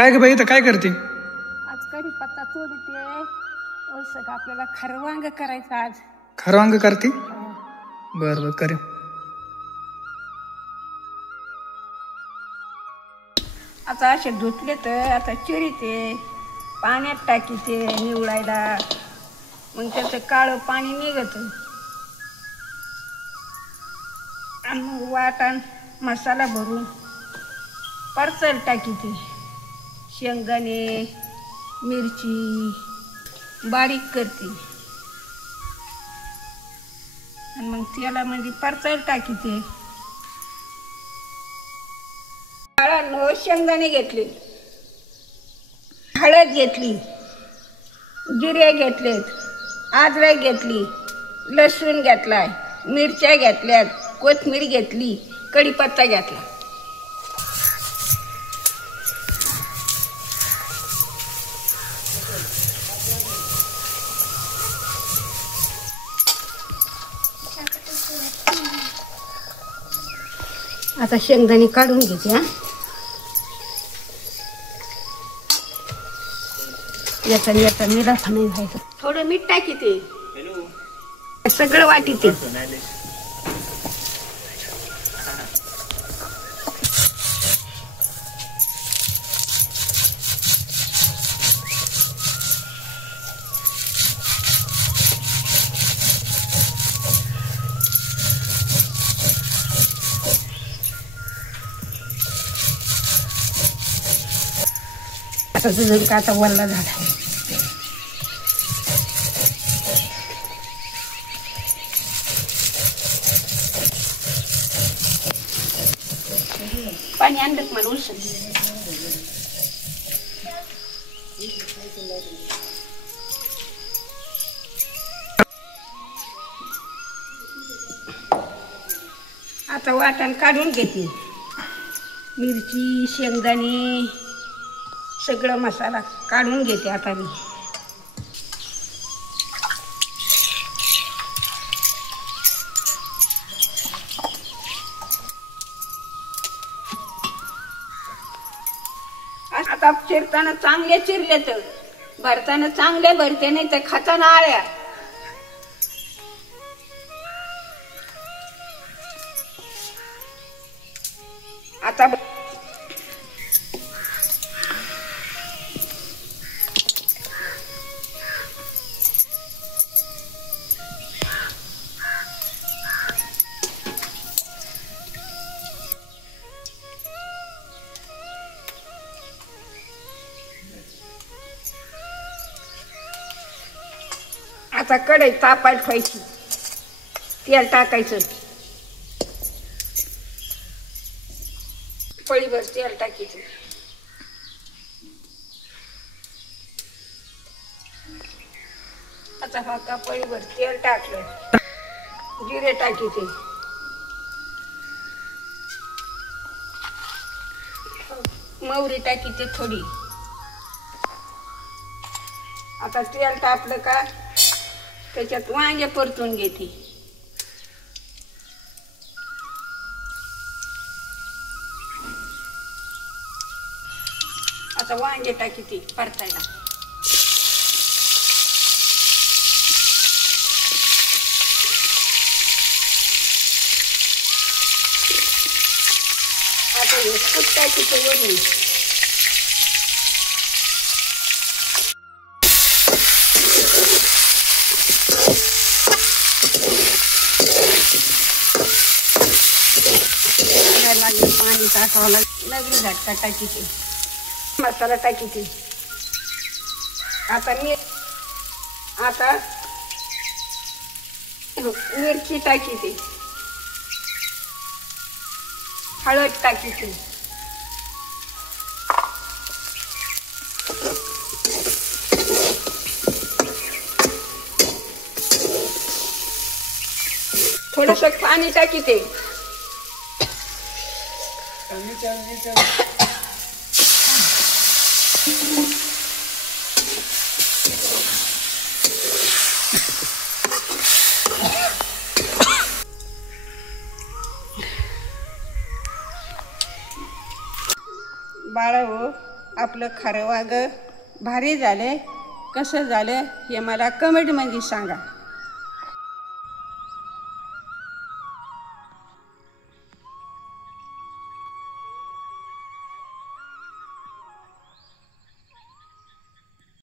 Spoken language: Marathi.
काय ग बाई, तर काय करते? आज कढीपत्ता तोडते. ओळसक आपल्याला खरवांग करायचं आज. खरवांग करते? बर बर करे. आता असे धुतले तर आता चिरीते, पाण्यात टाकीते निवडायला. मग त्याचं काळं पाणी निघत आणि मग वाटण मसाला भरून परचल टाकीते. शेंगदाणे मिरची बारीक करते आणि मग तेलामध्ये परचल टाकीते. काळानं शेंगदाणे घेतले, हळद घेतली, जिरे घेतलेत, अद्रक घेतली, लसूण घेतलाय, मिरच्या घेतल्यात, कोथिंबीर घेतली, कढीपत्ता घेतला. आता शेंगदाणे काढून घेते. याचा निराठा नाही व्हायचं. थोडं मीठ टाकीते, सगळं वाटीते. आता तुझं का आता वल्ला झाला. पाणी आणलं मला उलसं. आता वाटण काढून घेते. मिरची शेंगदाणे सगळं मसाला काढून घेते आता मी. आता चिरताना चांगले चिरले तर भरताना चांगले भरते, नाही तर खाताना आळ्या. आता आता कढई तापायला ठेवायची, तेल टाकायचं, पळीभर तेल टाकायचं. आता हा पळीभर तेल टाकलं, जिरे टाकायचे, मोहरी टाकायची थोडी. आता तेल तापलं का त्याच्यात वांगे परतून घेते. आता वांगे टाकीते परतायला. आता हे कूट टाकीते वरून. पाणी टाकावं लागेल. नवीन झटका टाकीते, मसाला टाकीते. आता मिरची टाकीते, हळद टाकीते, थोडस पाणी टाकीते. बाळा हो, आपलं खारं वांगं भारी झालं कसं झालं हे मला कमेंटमध्ये सांगा.